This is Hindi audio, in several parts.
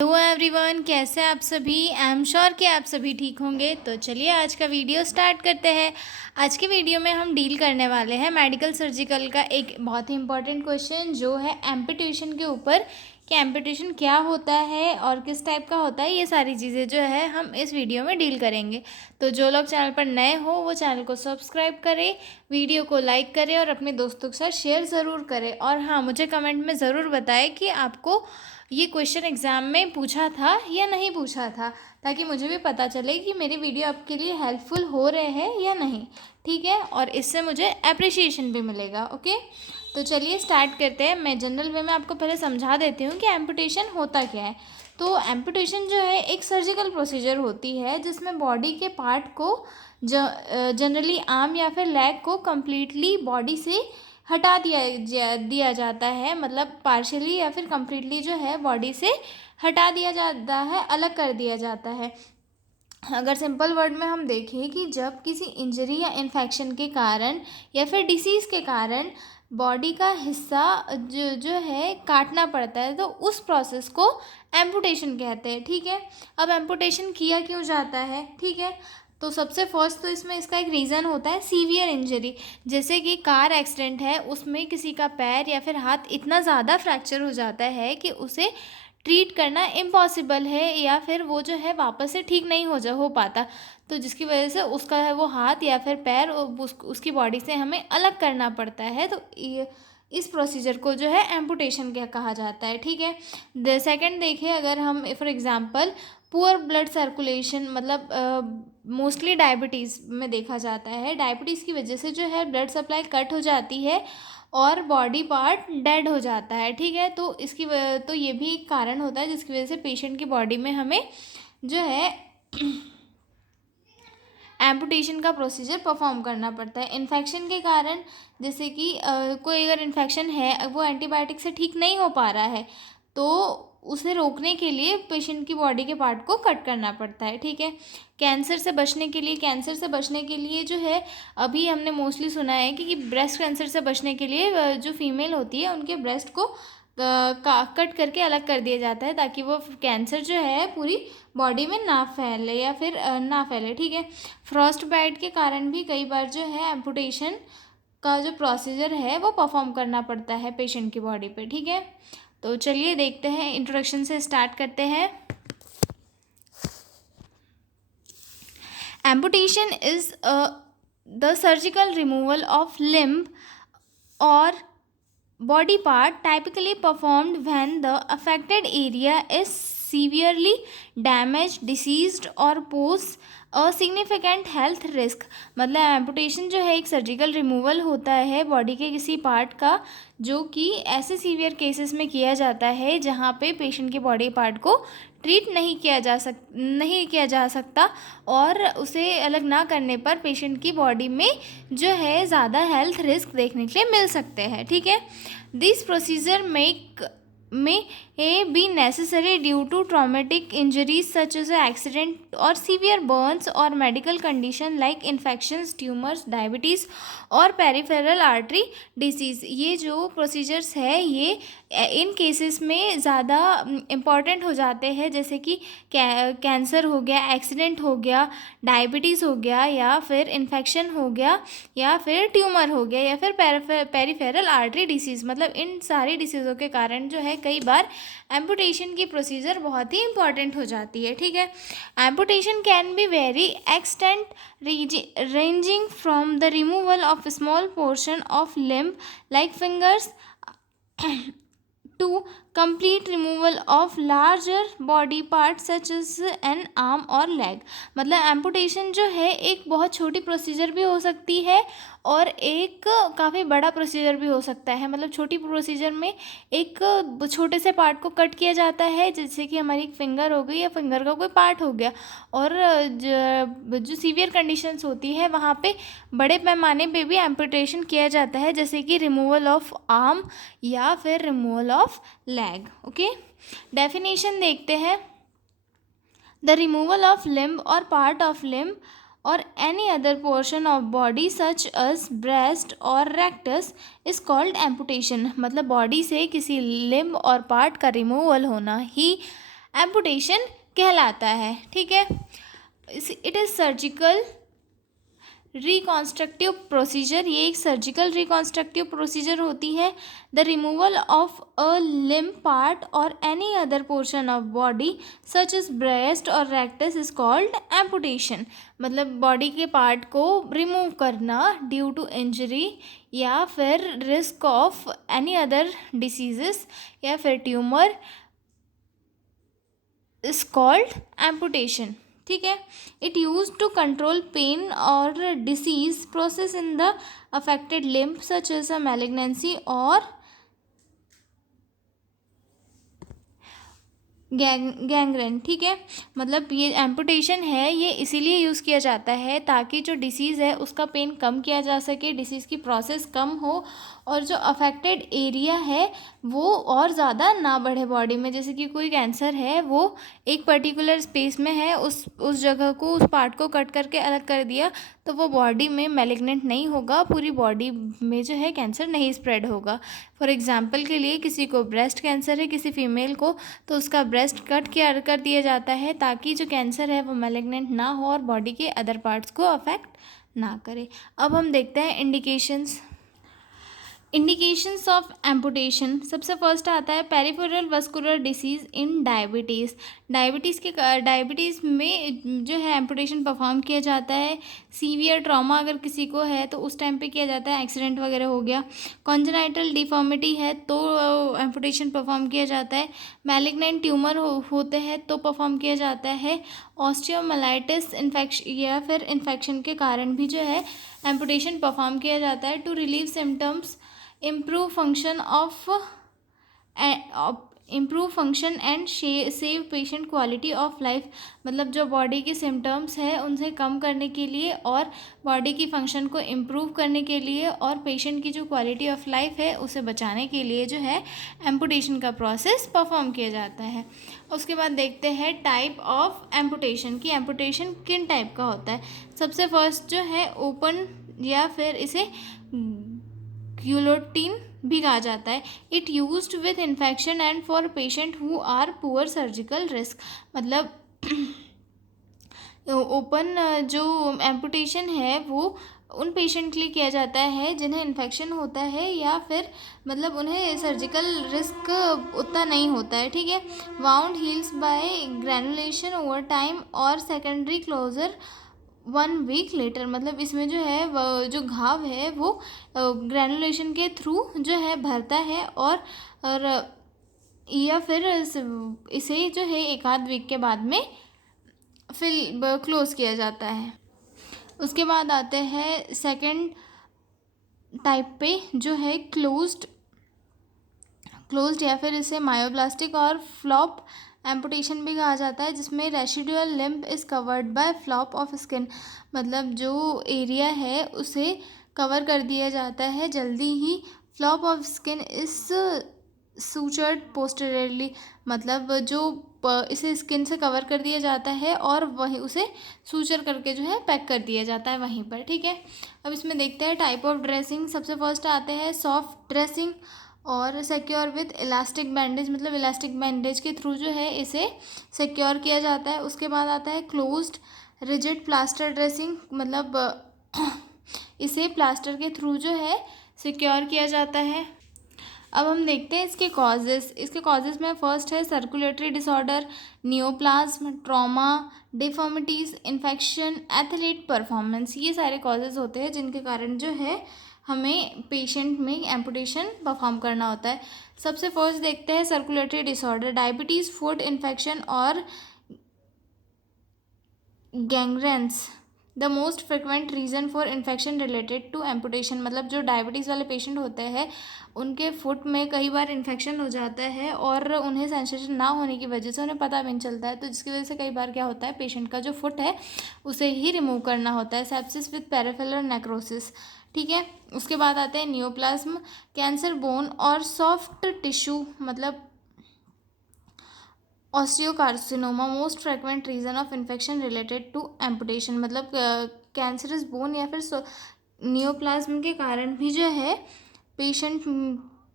हेलो एवरीवन, कैसे आप सभी। आई एम श्योर कि आप सभी ठीक होंगे। तो चलिए आज का वीडियो स्टार्ट करते हैं। आज के वीडियो में हम डील करने वाले हैं मेडिकल सर्जिकल का एक बहुत ही इंपॉर्टेंट क्वेश्चन जो है एम्पुटेशन के ऊपर, कि एम्पुटेशन क्या होता है और किस टाइप का होता है। ये सारी चीज़ें जो है हम इस वीडियो में डील करेंगे। तो जो लोग चैनल पर नए हो वो चैनल को सब्सक्राइब करें, वीडियो को लाइक करें और अपने दोस्तों के साथ शेयर ज़रूर करें। और हाँ, मुझे कमेंट में ज़रूर बताएं कि आपको ये क्वेश्चन एग्ज़ाम में पूछा था या नहीं पूछा था, ताकि मुझे भी पता चले कि मेरी वीडियो आपके लिए हेल्पफुल हो रहे हैं या नहीं। ठीक है, और इससे मुझे अप्रिशिएशन भी मिलेगा। ओके, तो चलिए स्टार्ट करते हैं। मैं जनरल वे में आपको पहले समझा देती हूँ कि एम्पुटेशन होता क्या है। तो एम्पुटेशन जो है एक सर्जिकल प्रोसीजर होती है जिसमें बॉडी के पार्ट को जनरली आर्म या फिर लेग को कम्प्लीटली बॉडी से हटा दिया जाता है, मतलब पार्शियली या फिर कम्प्लीटली जो है बॉडी से हटा दिया जाता है, अलग कर दिया जाता है। अगर सिंपल वर्ड में हम देखें कि जब किसी इंजरी या इन्फेक्शन के कारण या फिर डिसीज़ के कारण बॉडी का हिस्सा जो है काटना पड़ता है, तो उस प्रोसेस को एम्पुटेशन कहते हैं। ठीक है, अब एम्पुटेशन किया क्यों जाता है? ठीक है, तो सबसे फर्स्ट तो इसमें इसका एक रीज़न होता है सीवियर इंजरी। जैसे कि कार एक्सीडेंट है, उसमें किसी का पैर या फिर हाथ इतना ज़्यादा फ्रैक्चर हो जाता है कि उसे ट्रीट करना इम्पॉसिबल है, या फिर वो जो है वापस से ठीक नहीं हो पाता, तो जिसकी वजह से उसका है वो हाथ या फिर पैर उसकी बॉडी से हमें अलग करना पड़ता है। तो इस प्रोसीजर को जो है एम्पुटेशन क्या कहा जाता है। ठीक है, सेकंड देखें अगर हम for example poor blood circulation, मतलब मोस्टली डायबिटीज़ में देखा जाता है। डायबिटीज़ की वजह से जो है ब्लड सप्लाई कट हो जाती है और बॉडी पार्ट डेड हो जाता है। ठीक है, तो तो ये भी एक कारण होता है जिसकी वजह से पेशेंट की बॉडी में हमें जो है एम्पुटेशन का प्रोसीजर परफॉर्म करना पड़ता है। इन्फेक्शन के कारण, जैसे कि कोई अगर इन्फेक्शन है, वो एंटीबायोटिक से ठीक नहीं हो पा रहा है, तो उसे रोकने के लिए पेशेंट की बॉडी के पार्ट को कट करना पड़ता है। ठीक है, कैंसर से बचने के लिए जो है, अभी हमने मोस्टली सुना है कि ब्रेस्ट कैंसर से बचने के लिए जो फीमेल होती है उनके ब्रेस्ट को कट करके अलग कर दिया जाता है, ताकि वो कैंसर जो है पूरी बॉडी में ना फैले या फिर ना फैले। ठीक है, फ्रॉस्ट बाइट के कारण भी कई बार जो है एम्पुटेशन का जो प्रोसीजर है वो परफॉर्म करना पड़ता है पेशेंट की बॉडी पे। ठीक है, तो चलिए देखते हैं, इंट्रोडक्शन से स्टार्ट करते हैं। Amputation is the surgical removal of limb or body part typically performed when the affected area is severely damaged, diseased or pose a significant health risk। मतलब एम्पुटेशन जो है एक सर्जिकल रिमूवल होता है बॉडी के किसी पार्ट का, जो कि ऐसे सीवियर केसेस में किया जाता है जहाँ पे पेशेंट के बॉडी पार्ट को ट्रीट नहीं किया जा सकता, और उसे अलग ना करने पर पेशेंट की बॉडी में जो है ज़्यादा हेल्थ रिस्क देखने के लिए मिल सकते हैं। ठीक है, this procedure may be necessary due to traumatic injuries such as accident or severe burns or medical condition like infections, tumors, diabetes और पेरिफेरल आर्टरी डिसीज़। ये जो प्रोसीजर्स है ये इन केसेस में ज़्यादा इम्पॉर्टेंट हो जाते हैं, जैसे कि कैंसर हो गया, एक्सीडेंट हो गया, डायबिटीज़ हो गया, या फिर इन्फेक्शन हो गया, या फिर ट्यूमर हो गया, या फिर पेरिफेरल आर्टरी डिसीज़। मतलब इन सारी डिसीज़ों के कारण जो है कई बार एम्पुटेशन की प्रोसीजर बहुत ही इंपॉर्टेंट हो जाती है। ठीक है, amputation can be very extent ranging from the removal of a small portion of limb like fingers to complete removal of larger body parts such as an arm or leg। मतलब एम्पुटेशन जो है एक बहुत छोटी प्रोसीजर भी हो सकती है और एक काफ़ी बड़ा प्रोसीजर भी हो सकता है। मतलब छोटी प्रोसीजर में एक छोटे से पार्ट को कट किया जाता है, जैसे कि हमारी एक फिंगर हो गई या फिंगर का कोई पार्ट हो गया, और जो सीवियर कंडीशंस होती है वहाँ पे बड़े पैमाने पे भी एम्पुटेशन किया जाता है, जैसे कि रिमूवल ऑफ आर्म या फिर removal of leg. Okay, definition देखते हैं। द रिमूवल ऑफ लिम्ब और part of limb or any other portion of body such as breast or rectus is called amputation। मतलब बॉडी से किसी लिम्ब और पार्ट का रिमूवल होना ही एम्पुटेशन कहलाता है। ठीक है, it is surgical reconstructive procedure, ये एक सर्जिकल रिकॉन्स्ट्रक्टिव प्रोसीजर होती है। The removal of a limb part or any other portion of body such as breast or rectus is called amputation. मतलब बॉडी के पार्ट को रिमूव करना ड्यू टू इंजरी या फिर risk of any other diseases या फिर ट्यूमर इज कॉल्ड एम्पुटेशन। ठीक है, it use to control pain और disease process in the affected limb such as a malignancy और गैंग्रेन। ठीक है, मतलब ये एम्पुटेशन है, ये इसीलिए यूज़ किया जाता है ताकि जो डिसीज़ है उसका पेन कम किया जा सके, डिसीज़ की प्रोसेस कम हो और जो अफेक्टेड एरिया है वो और ज़्यादा ना बढ़े बॉडी में। जैसे कि कोई कैंसर है, वो एक पर्टिकुलर स्पेस में है, उस जगह को, उस पार्ट को कट करके अलग कर दिया तो वो बॉडी में मैलिग्नेंट नहीं होगा, पूरी बॉडी में जो है कैंसर नहीं स्प्रेड होगा। फॉर एग्जांपल के लिए किसी को ब्रेस्ट कैंसर है, किसी फीमेल को, तो उसका ब्रेस्ट कट कर दिया जाता है ताकि जो कैंसर है वो मैलिग्नेंट ना हो और बॉडी के अदर पार्ट्स को अफेक्ट ना करे। अब हम देखते हैं इंडिकेशंस ऑफ एम्पुटेशन। सबसे फर्स्ट आता है पेरिफेरल वस्कुलर डिसीज़ इन डायबिटीज़। डायबिटीज़ में जो है एम्पुटेशन परफॉर्म किया जाता है। सीवियर ट्रॉमा अगर किसी को है तो उस टाइम पे किया जाता है, एक्सीडेंट वगैरह हो गया। कॉन्जेनाइटल डिफॉर्मिटी है तो एम्पुटेशन परफॉर्म किया जाता है। मैलिग्नेंट ट्यूमर होते हैं तो परफॉर्म किया जाता है। ऑस्टियोमाइलाइटिस इन्फेक्शन या फिर इन्फेक्शन के कारण भी जो है एम्पुटेशन परफॉर्म किया जाता है। To relieve symptoms, improve function and save patient quality of life. मतलब जो बॉडी के सिम्टम्स है उनसे कम करने के लिए और बॉडी की फंक्शन को इम्प्रूव करने के लिए और पेशेंट की जो क्वालिटी ऑफ लाइफ है उसे बचाने के लिए जो है एम्पुटेशन का प्रोसेस परफॉर्म किया जाता है। उसके बाद देखते हैं टाइप ऑफ एम्पुटेशन कि एम्पुटेशन किन टाइप का होता है। सबसे फर्स्ट जो है ओपन या फिर इसे ग्यूलोटीन भी कहा जाता है। It used with infection and for patient who are poor surgical risk. मतलब ओपन जो एम्पुटेशन है वो उन पेशेंट के लिए किया जाता है जिन्हें इन्फेक्शन होता है या फिर मतलब उन्हें सर्जिकल रिस्क उतना नहीं होता है। ठीक है, wound heals by granulation over time और सेकेंडरी क्लोजर 1 वीक लेटर। मतलब इसमें जो है जो घाव है वो ग्रैनुलेशन के थ्रू जो है भरता है और या फिर इसे जो है 1 आध वीक के बाद में फिल क्लोज किया जाता है। उसके बाद आते हैं सेकंड टाइप पे जो है क्लोज्ड या फिर इसे मायोब्लास्टिक और फ्लॉप एम्पुटेशन भी कहा जाता है, जिसमें residual limb is covered by flop of skin. मतलब जो एरिया है उसे कवर कर दिया जाता है जल्दी ही। Flap of skin is sutured posteriorly. मतलब जो इसे स्किन से कवर कर दिया जाता है और वहीं उसे सूचर करके जो है पैक कर दिया जाता है वहीं पर। ठीक है, अब इसमें देखते हैं टाइप ऑफ ड्रेसिंग। सबसे फर्स्ट आते हैं सॉफ्ट ड्रेसिंग और सिक्योर विथ इलास्टिक बैंडेज। मतलब इलास्टिक बैंडेज के थ्रू जो है इसे सिक्योर किया जाता है। उसके बाद आता है क्लोज्ड रिजिड प्लास्टर ड्रेसिंग। मतलब इसे प्लास्टर के थ्रू जो है सिक्योर किया जाता है। अब हम देखते हैं इसके कॉजेज़ में फर्स्ट है circulatory disorder, neoplasm, trauma, deformities, infection, athlete performance. ये सारे कॉजेज़ होते हैं जिनके कारण जो है हमें पेशेंट में एम्पुटेशन परफॉर्म करना होता है। सबसे फर्स्ट देखते हैं circulatory disorder, diabetes, foot infection और gangrenes the most frequent reason for infection related to amputation. मतलब जो डायबिटीज़ वाले पेशेंट होते हैं उनके फुट में कई बार इन्फेक्शन हो जाता है और उन्हें सेंसेशन ना होने की वजह से उन्हें पता भी नहीं चलता है, तो जिसकी वजह से कई बार क्या होता है पेशेंट का जो फुट है उसे ही रिमूव करना होता है। Sepsis with peripheral necrosis. ठीक है, उसके बाद आते हैं नियोप्लाज्म, कैंसर बोन और सॉफ्ट टिश्यू। मतलब osteocarcinoma most frequent reason of infection related to amputation. मतलब कैंसरस बोन या फिर नियोप्लाज्म के कारण भी जो है पेशेंट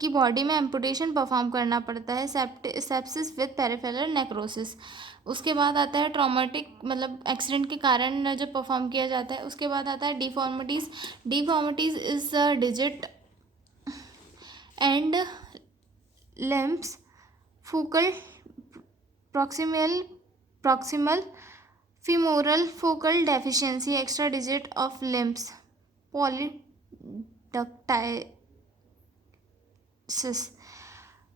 की बॉडी में एम्पुटेशन परफॉर्म करना पड़ता है, सेप्सिस विद पेरिफेरल नेक्रोसिस। उसके बाद आता है ट्रॉमेटिक, मतलब एक्सीडेंट के कारण जो परफॉर्म किया जाता है। उसके बाद आता है deformities. Deformities is digit and limbs, focal, proximal femoral focal deficiency, extra digit of limbs, polydactysis।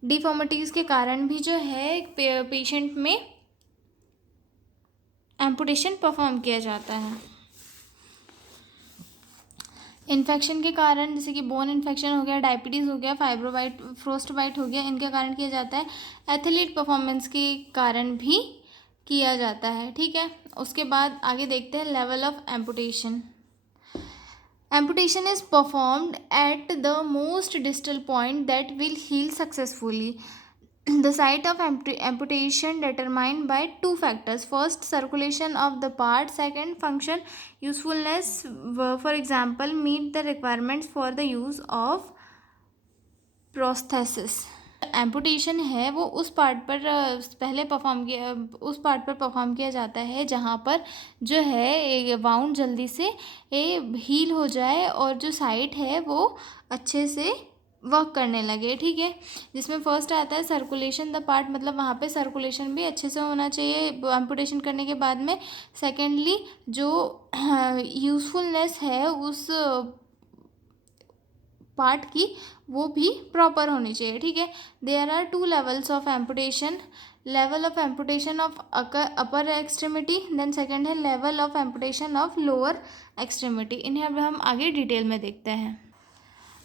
Deformities के कारण भी जो है पेशेंट में एम्पुटेशन परफॉर्म किया जाता है। इन्फेक्शन के कारण, जैसे कि बोन इन्फेक्शन हो गया, डायबिटीज़ हो गया, फाइब्रोबाइट, फ्रोस्टबाइट हो गया, इनके कारण किया जाता है। एथलीट परफॉर्मेंस के कारण भी किया जाता है, ठीक है। उसके बाद आगे देखते हैं level of amputation. Amputation is performed at the most distal point that will heal successfully. The site of amputation determined by two factors: first, circulation of the part; second, function usefulness. For example, meet the requirements for the use of prosthesis। Amputation है वो उस पार्ट पर परफॉर्म किया जाता है जहाँ पर जो है वाउंड जल्दी से हील हो जाए और जो साइट है वो अच्छे से वर्क करने लगे, ठीक है। जिसमें फर्स्ट आता है सर्कुलेशन द पार्ट, मतलब वहाँ पे सर्कुलेशन भी अच्छे से होना चाहिए एम्पुटेशन करने के बाद में। सेकेंडली, जो यूज़फुलनेस है उस पार्ट की वो भी प्रॉपर होनी चाहिए, ठीक है। There are two levels of amputation: level of amputation of upper extremity, then second है level of amputation of lower extremity. इन्हें अब हम आगे डिटेल में देखते हैं।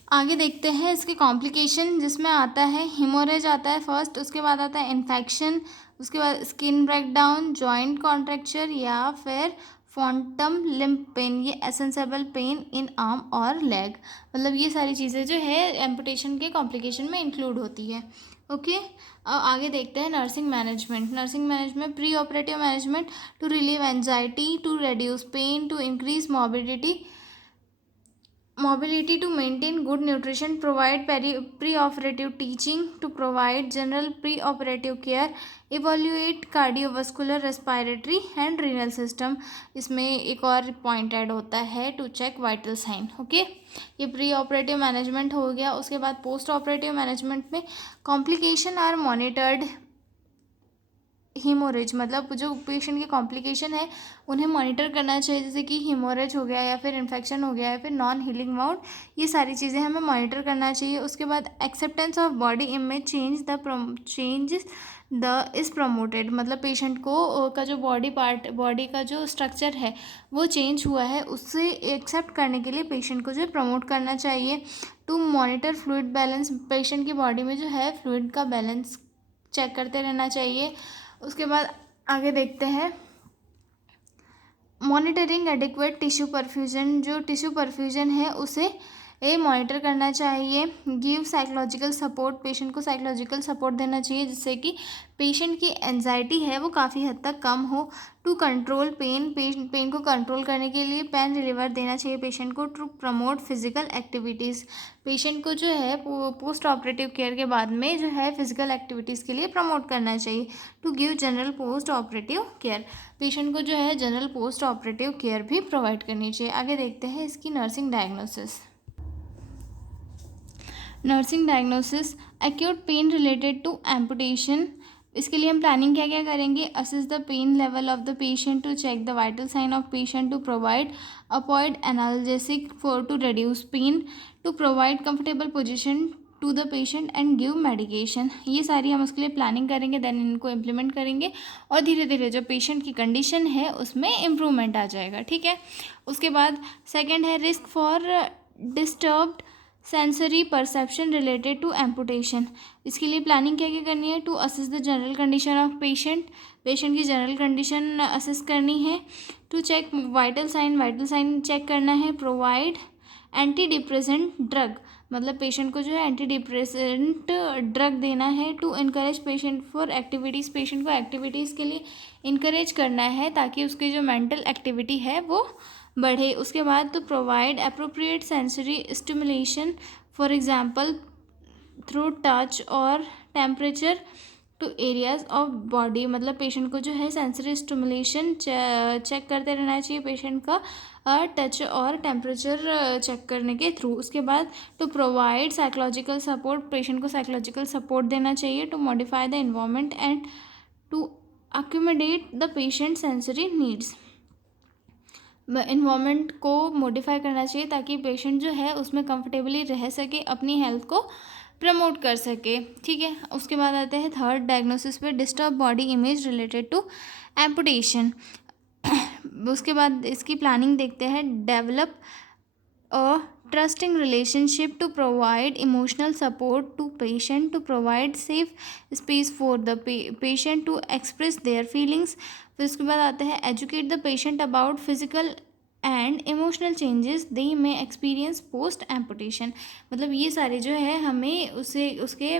आगे देखते हैं इसके कॉम्प्लिकेशन, जिसमें आता है हिमोरेज आता है फर्स्ट, उसके बाद आता है इन्फेक्शन, उसके बाद स्किन ब्रेकडाउन, जॉइंट कॉन्ट्रैक्चर या फिर फॉन्टम लिम्ब पेन, ये एसेंसेबल पेन इन आर्म और लेग। मतलब ये सारी चीज़ें जो है एम्पुटेशन के कॉम्प्लिकेशन में इंक्लूड होती है, ओके। अब आगे देखते हैं nursing management. Nursing management, pre operative management to relieve anxiety, to reduce pain, to increase mobility, to maintain good nutrition, provide pre-operative teaching, to provide general pre-operative care, evaluate cardiovascular, respiratory and renal system। इसमें एक और पॉइंट ऐड होता है, to check vital sign, okay. ये प्री ऑपरेटिव मैनेजमेंट हो गया। उसके बाद पोस्ट ऑपरेटिव मैनेजमेंट में कॉम्प्लिकेशन आर मॉनिटर्ड। हीमोरेज, मतलब जो पेशेंट के कॉम्प्लिकेशन है उन्हें मॉनिटर करना चाहिए, जैसे कि हीमोरेज हो गया या फिर इन्फेक्शन हो गया या फिर नॉन हीलिंग वाउंड, ये सारी चीज़ें हमें मॉनिटर करना चाहिए। उसके बाद acceptance of body image change is promoted, मतलब पेशेंट को का जो बॉडी का जो स्ट्रक्चर है वो चेंज हुआ है, उससे एक्सेप्ट करने के लिए पेशेंट को जो है प्रमोट करना चाहिए। To monitor fluid balance, patient की बॉडी में जो है फ्लूइड का बैलेंस चेक करते रहना चाहिए। उसके बाद आगे देखते हैं मॉनिटरिंग एडिक्वेट टिश्यू परफ्यूजन, जो टिश्यू परफ्यूजन है उसे मॉनिटर करना चाहिए। गिव साइकोलॉजिकल सपोर्ट, पेशेंट को साइकोलॉजिकल सपोर्ट देना चाहिए जिससे कि पेशेंट की एंजाइटी है वो काफ़ी हद तक कम हो। टू कंट्रोल पेन, पेन को कंट्रोल करने के लिए पेन रिलीवर देना चाहिए पेशेंट को। To promote physical activities, patient को जो है पोस्ट ऑपरेटिव केयर के बाद में जो है फिजिकल एक्टिविटीज़ के लिए प्रमोट करना चाहिए। To give general post operative care, patient को जो है जनरल पोस्ट ऑपरेटिव केयर भी प्रोवाइड करनी चाहिए। आगे देखते हैं इसकी nursing diagnosis. Nursing diagnosis, acute pain related to amputation. इसके लिए हम प्लानिंग क्या क्या करेंगे? Assess the pain level of the patient, to check the vital sign of patient, to provide opioid analgesic for to reduce pain, to provide comfortable position to the patient and give medication. ये सारी हम उसके लिए प्लानिंग करेंगे, देन इनको इम्प्लीमेंट करेंगे और धीरे धीरे जो पेशेंट की कंडीशन है उसमें इम्प्रूवमेंट आ जाएगा, ठीक है। उसके बाद सेकेंड है risk for disturbed sensory perception related to amputation. इसके लिए प्लानिंग क्या क्या करनी है? To assess the general condition of patient, patient की जनरल कंडीशन असेस करनी है। To check vital sign check करना है। प्रोवाइड एंटी डिप्रेसेंट ड्रग, मतलब पेशेंट को जो है एंटी डिप्रेसेंट ड्रग देना है। To encourage patient for activities, patient को एक्टिविटीज़ के लिए इनकरेज करना है ताकि उसकी जो मेंटल एक्टिविटी है वो बढ़े। उसके बाद तो provide appropriate sensory stimulation, for example through touch और temperature to areas of body, मतलब पेशेंट को जो है सेंसरी स्टिमुलेशन चेक करते रहना चाहिए पेशेंट का टच और टेम्परेचर चेक करने के थ्रू। उसके बाद to provide psychological support, patient को साइकोलॉजिकल सपोर्ट देना चाहिए। To modify the environment and to accommodate the patient sensory needs, environment को मॉडिफाई करना चाहिए ताकि पेशेंट जो है उसमें कंफर्टेबली रह सके, अपनी हेल्थ को प्रमोट कर सके। ठीक है, उसके बाद आते हैं थर्ड डायग्नोसिस पे, disturb body image related to amputation. उसके बाद इसकी प्लानिंग देखते हैं। Develop a trusting relationship to provide emotional support to patient, to provide safe space for the patient to express their feelings। फिर उसके बाद आता है educate the patient about physical and emotional changes दे में एक्सपीरियंस पोस्ट एम्पुटेशन, मतलब ये सारे जो है हमें उसके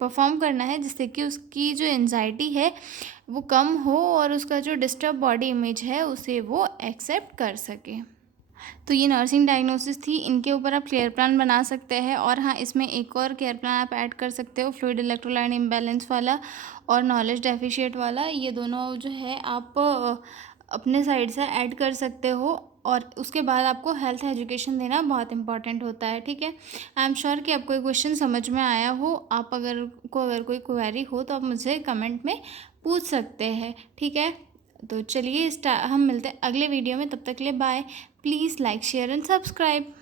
परफॉर्म करना है जिससे कि उसकी जो एंजाइटी है वो कम हो और उसका जो डिस्टर्ब बॉडी इमेज है उसे वो एक्सेप्ट कर सके। तो ये नर्सिंग डायग्नोसिस थी, इनके ऊपर आप केयर प्लान बना सकते हैं। और हाँ, इसमें एक और केयर प्लान आप ऐड कर सकते हो, फ्लूइड इलेक्ट्रोलाइट इम्बैलेंस वाला और नॉलेज डेफिशिएट वाला। ये दोनों जो है आप अपने साइड से ऐड कर सकते हो और उसके बाद आपको हेल्थ एजुकेशन देना बहुत इंपॉर्टेंट होता है। ठीक है, आई एम श्योर कि आपको ये क्वेश्चन समझ में आया हो। आप अगर कोई क्वेरी हो तो आप मुझे कमेंट में पूछ सकते हैं। ठीक है, तो चलिए हम मिलते हैं अगले वीडियो में, तब तक के लिए bye. Please like share and subscribe.